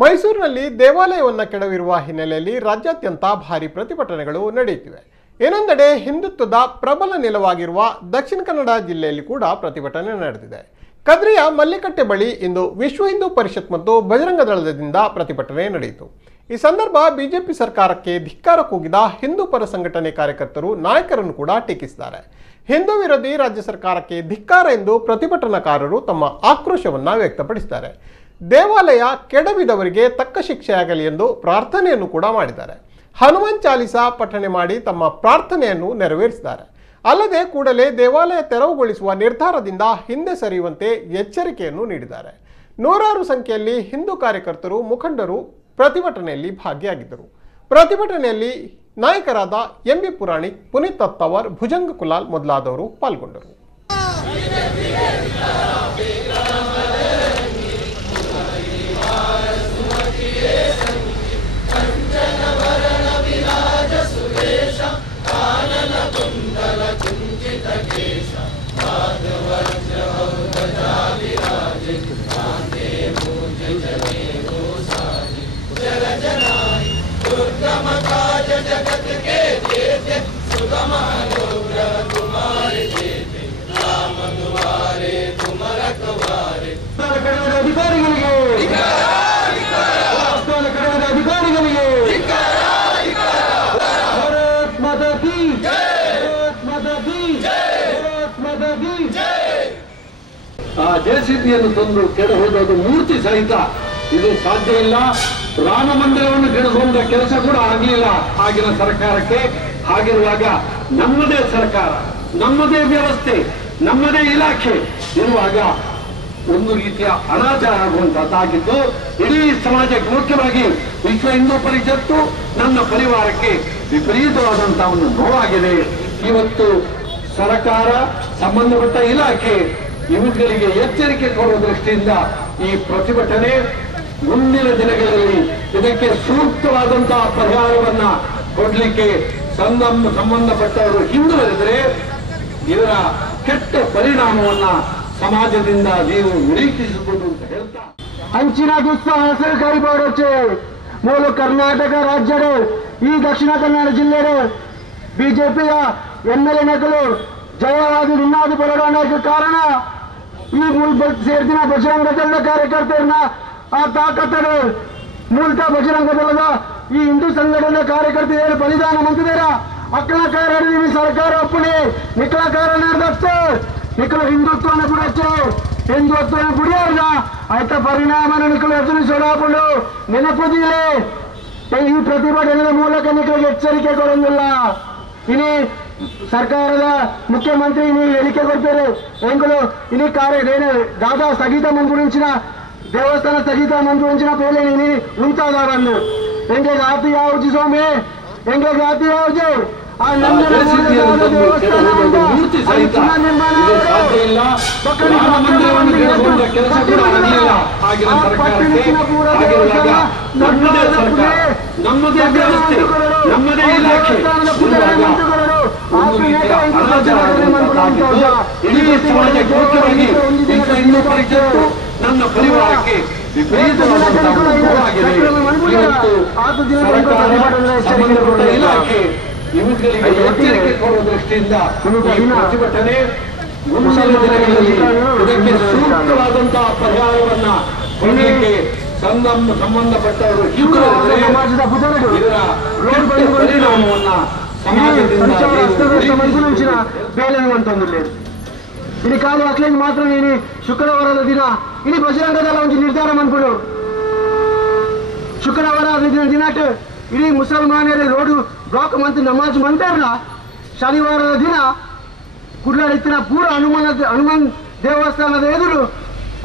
ಮೈಸೂರಿನಲ್ಲಿ ದೇವಾಲಯವನ್ನು ಕೆಡವಿರುವ ಹಿನ್ನೆಲೆಯಲ್ಲಿ ರಾಜ್ಯಾದ್ಯಂತ ಭಾರಿ ಪ್ರತಿಭಟನೆಗಳು ನಡೆಯುತ್ತಿವೆ. ಇನ್ನೊಂದೆಡೆ ಹಿಂದುತ್ವದ ಪ್ರಬಲ ನೆಲವಾಗಿರುವ ದಕ್ಷಿಣ ಕನ್ನಡ ಜಿಲ್ಲೆಯಲ್ಲಿ ಕೂಡ ಪ್ರತಿಭಟನೆ ನಡೆದಿದೆ. ಕದ್ರಿಯ ಮಲ್ಲಿಕಟ್ಟೆ ಬಳಿ ಇಂದು ವಿಶ್ವ ಹಿಂದೂ ಪರಿಷತ್ ಮತ್ತು ಬಜರಂಗ ದಳದಿಂದ ಪ್ರತಿಭಟನೆ ನಡೆಯಿತು. ಈ ಸಂದರ್ಭ ಬಿಜೆಪಿ ಸರ್ಕಾರಕ್ಕೆ ಧಿಕ್ಕಾರ ಕೂಗಿದ ಹಿಂದೂ ಪರ ಸಂಘಟನೆ ಕಾರ್ಯಕರ್ತರು ನಾಯಕರನ್ನು ಕೂಡ ಟೀಕಿಸಿದ್ದಾರೆ. ಹಿಂದೂ ವಿರೋಧಿ ರಾಜ್ಯ ಸರ್ಕಾರಕ್ಕೆ ಧಿಕ್ಕಾರ ಎಂದು ಪ್ರತಿಭಟನಾಕಾರರು ತಮ್ಮ ಆಕ್ರೋಶವನ್ನು ವ್ಯಕ್ತಪಡಿಸಿದ್ದಾರೆ. ದೇವಾಲಯ ಕೆಡವಿದವರಿಗೆ ತಕ್ಕ ಶಿಕ್ಷೆಯಾಗಲಿ ಎಂದು ಪ್ರಾರ್ಥನೆಯನ್ನು ಕೂಡ ಮಾಡಿದ್ದಾರೆ. ಹನುಮಾನ್ ಚಾಲಿಸಾ ಪಠಣೆ ಮಾಡಿ ತಮ್ಮ ಪ್ರಾರ್ಥನೆಯನ್ನು ನೆರವೇರಿಸಿದ್ದಾರೆ. ಅಲ್ಲದೆ ಕೂಡಲೇ ದೇವಾಲಯ ತೆರವುಗೊಳಿಸುವ ನಿರ್ಧಾರದಿಂದ ಹಿಂದೆ ಸರಿಯುವಂತೆ ಎಚ್ಚರಿಕೆಯನ್ನು ನೀಡಿದ್ದಾರೆ. ನೂರಾರು ಸಂಖ್ಯೆಯಲ್ಲಿ ಹಿಂದೂ ಕಾರ್ಯಕರ್ತರು ಮುಖಂಡರು ಪ್ರತಿಭಟನೆಯಲ್ಲಿ ಭಾಗಿಯಾಗಿದ್ದರು. ಪ್ರತಿಭಟನೆಯಲ್ಲಿ ನಾಯಕರಾದ ಎಂಬಿ ಪುರಾಣಿಕ್, ಪುನೀತ್ ತತ್ತವರ್, ಭುಜಂಗ ಕುಲಾಲ್ ಮೊದಲಾದವರು ಪಾಲ್ಗೊಂಡರು. ಜೆಸಿಬಿಯನ್ನು ತಂದು ಕೆಡಹುವುದು ಮೂರ್ತಿ ಸಹಿತ ಇದು ಸಾಧ್ಯ ಇಲ್ಲ. ರಾಮ ಮಂದಿರವನ್ನು ಕೆಡಹುವಂತ ಕೆಲಸ ಕೂಡ ಆಗಲಿಲ್ಲ ಆಗಿನ ಸರ್ಕಾರಕ್ಕೆ. ಹಾಗಿರುವಾಗ ನಮ್ಮದೇ ಸರ್ಕಾರ, ನಮ್ಮದೇ ವ್ಯವಸ್ಥೆ, ನಮ್ಮದೇ ಇಲಾಖೆ ಇರುವಾಗ ಒಂದು ರೀತಿಯ ಅನಾಚಾರ ಆಗುವಂತದ್ದಾಗಿದ್ದು ಇಡೀ ಸಮಾಜಕ್ಕೆ, ಮುಖ್ಯವಾಗಿ ವಿಶ್ವ ಹಿಂದೂ ಪರಿಷತ್ತು ನನ್ನ ಪರಿವಾರಕ್ಕೆ ವಿಪರೀತವಾದಂತಹ ಒಂದು ನೋವಾಗಿದೆ. ಇವತ್ತು ಸರ್ಕಾರ, ಸಂಬಂಧಪಟ್ಟ ಇಲಾಖೆ ಇವುಗಳಿಗೆ ಎಚ್ಚರಿಕೆ ಕೊಡುವ ದೃಷ್ಟಿಯಿಂದ ಈ ಪ್ರತಿಭಟನೆ ಮುಂದಿನ ದಿನಗಳಲ್ಲಿ ಇದಕ್ಕೆ ಸೂಕ್ತವಾದಂತಹ ಪರಿಹಾರವನ್ನ ಕೊಡ್ಲಿಕ್ಕೆ ಸಂಬಂಧಪಟ್ಟವರು ಹಿಂದುವರೆದರೆ ಇದರ ಕೆಟ್ಟ ಪರಿಣಾಮವನ್ನ ಸಮಾಜದಿಂದ ನೀವು ನಿರೀಕ್ಷಿಸಬಹುದು ಅಂತ ಹೇಳ್ತಾ ಅಂಚಿನ ದುಸ್ಸಾಹಸ ಕೈಗೊಳ್ಳೋಚೆ ಮೂಲ ಕರ್ನಾಟಕ ರಾಜ್ಯದ ಈ ದಕ್ಷಿಣ ಕನ್ನಡ ಜಿಲ್ಲೆಯ ಬಿಜೆಪಿಯ ಎಂಎಲ್ಎಗಳು ಜಯವಾದಿ ನಿನ್ನಾದಿ ಬರಡಾಣಕ್ಕೆ ಕಾರಣ ಈ ಸೇರ್ತಿನ ಬಜರಂಗ ದಳದ ಕಾರ್ಯಕರ್ತರನ್ನ ಆ ತಾಕತ್ತರು ಮೂಲತಃ ಬಜರಂಗ ದಳದ ಈ ಹಿಂದೂ ಸಂಘಟನೆ ಕಾರ್ಯಕರ್ತರು ಬಲಿದಾನ ಮಂತಿದಾರ ಅಕ್ಕಳ ಕಾರಣ ಸರ್ಕಾರ ಒಪ್ಪಣೆ ನಿಕ್ಕಳ ಕಾರಣ ನಿಕ್ಕಲು ಹಿಂದುತ್ವನ ಬಿಡಚ್ಚು ಹಿಂದುತ್ವನ ಬಿಡಿಯಾರ್ದ ಆಯ್ತ ಪರಿಣಾಮನ ನಿಕ್ಕಲು ಹೆಸರು ಸೊಡಾಕೊಂಡು ನೆನಪುದಿಲ್ಲ. ಈ ಪ್ರತಿಭಟನೆಯ ಮೂಲಕ ನಿಕ್ಕಳಿಗೆ ಎಚ್ಚರಿಕೆ ಕೊಡಂಗಿಲ್ಲ. ಇನಿ ಸರ್ಕಾರದ ಮುಖ್ಯಮಂತ್ರಿ ನೀವು ಹೇಳಿಕೆ ಕೊಡ್ತಾರೆ ಎಂಗಳು ಇನಿ దాదా స్థగిత మంజూరించిన దేవస్థాన స్థగిత మంజూరించిన పేర్లు ఇని ఉంచాదారన్ను ఎంగే జాతి యావుజి సోమే ఎంగే జాతి యావుజి ఆ ಮೂರ್ತಿ ಸಹಿತ ಇದು ಸಾಧ್ಯ ಇಲ್ಲ. ರಾಮ ಮಂದಿರವನ್ನು ಕೆಡಹುವಂತ ಕೆಲಸ ಕೂಡ ಆಗಲಿಲ್ಲ ಆಗಿನ ಸರ್ಕಾರಕ್ಕೆ. ಹಾಗಿರುವಾಗ ನಮ್ಮದೇ ಸರ್ಕಾರ, ನಮ್ಮದೇ ವ್ಯವಸ್ಥೆ, ನಮ್ಮದೇ ಇಲಾಖೆ ಇರುವಾಗ ಒಂದು ರೀತಿಯ ಅನಾಚಾರ ಆಗುವಂತದ್ದಾಗಿದ್ದು ಇಡೀ ಸಮಾಜಕ್ಕೆ, ಮುಖ್ಯವಾಗಿ ವಿಶ್ವ ಹಿಂದೂ ಪರಿಷತ್ತು ನನ್ನ ಪರಿವಾರಕ್ಕೆ ವಿಪರೀತವಾದಂತಹ ನೋವಾಗಿದೆ. ಇವತ್ತು ಸರ್ಕಾರ, ಸಂಬಂಧಪಟ್ಟ ಇಲಾಖೆ ಇವುಗಳಿಗೆ ಎಚ್ಚರಿಕೆ ಕೊಡುವ ದೃಷ್ಟಿಯಿಂದ ಈ ಪ್ರತಿಭಟನೆ ಮುಂದಿನ ದಿನಗಳಲ್ಲಿ ಇದಕ್ಕೆ ಸೂಕ್ತವಾದಂತಹ ಪರಿಹಾರವನ್ನ ಕೊಡಲಿಕ್ಕೆ ಸಂಬಂಧಪಟ್ಟವರು ಹಿಂದುವರೆದರೆ ಇದರ ಕೆಟ್ಟ ಪರಿಣಾಮವನ್ನ మంజూరించిన పేర్లను అంటుంది. ఇది కాదు అట్లేదు మాత్రం నేను శుక్రవారాల దిన ఇది బజరంగ దళ నుంచి నిర్ధారం అనుకోడు. ಶುಕ್ರವಾರ ದಿನಾಟ ಇಡೀ ಮುಸಲ್ಮಾನರೇ ರೋಡು ಬ್ಲಾಕ್ ಮಂತ್ ನಮಾಜ್ ಮಂತಾರಲ್ಲ. ಶನಿವಾರದ ದಿನ ಕುಡ್ಲಾಡಿತ್ತಿನ ಪೂರ ಹನುಮಾನ್ ದೇವಸ್ಥಾನದ ಎದುರು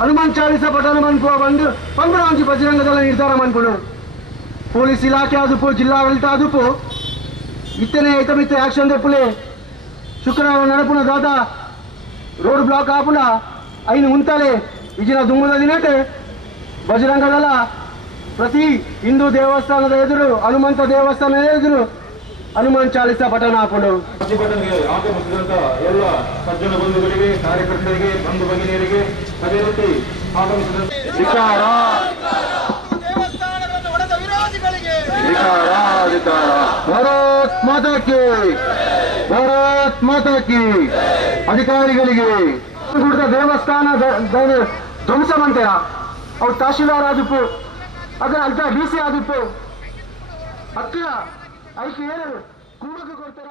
ಹನುಮಾನ್ ಚಾಲಿಸಾ ಪಠಣ ಬಂದು ಪಂದ್ರ నుంచి ಬಜರಂಗ ದಳ ನಿರ್ಧಾರ ಮಾಡ್ಕೊಂಡು ಪೊಲೀಸ್ ಇಲಾಖೆ ಆದುಪು ಜಿಲ್ಲಾಡಳಿತ ಆದುಪು ಇತ್ತನೆ ಐತಮಿತ್ತ ಆಕ್ಷನ್ ತೆಪ್ಪಲೆ ಶುಕ್ರವಾರ ನಡಪುನ ದಾದ ರೋಡ್ ಬ್ಲಾಕ್ ಆಪುನ ಐನು ಉಂತಲೆ ಇಜಿನ ದುಂಗುದ ದಿನಕ್ಕೆ ಬಜರಂಗ ದಳ ಪ್ರತಿ ಹಿಂದೂ ದೇವಸ್ಥಾನದ ಎದುರು, ಹನುಮಂತ ದೇವಸ್ಥಾನದ ಎದುರು ಹನುಮಾನ್ ಚಾಲಿಸಾ ಪಠಣ ಹಾಕೊಂಡು ಪ್ರತಿಭಟನೆಗೆ ಆಗಮಿಸಿದಂತ ಎಲ್ಲ ಸಜ್ಜನ ಬಂಧುಗಳಿಗೆ, ಕಾರ್ಯಕರ್ತರಿಗೆ, ಬಂಧು ಭಗಿನಿಯರಿಗೆ ಅದೇ ರೀತಿ ಆಗಮಿಸಿದಂತ ಹೇಳಿದ್ದಾರೆ. ಭಾರತ್ ಮಾತಾ ಕಿ, ಭಾರತ್ ಮಾತಾ ಕಿ. ಅಧಿಕಾರಿಗಳಿಗೆ ದೇವಸ್ಥಾನ ಧ್ವಂಸ ಮಾಡ್ತೀರಾ? ಅವ್ರು ತಹಶೀಲ್ದಾರ್ ಆದಿಪ್ಪು, ಅದ್ರ ಅಂತ DC ಆದಿಪ್ಪು, ಅಕ್ಕ ಅದಕ್ಕೆ ಏನು ಕೂಡಕ್ಕೆ ಕೊಡ್ತಾರ?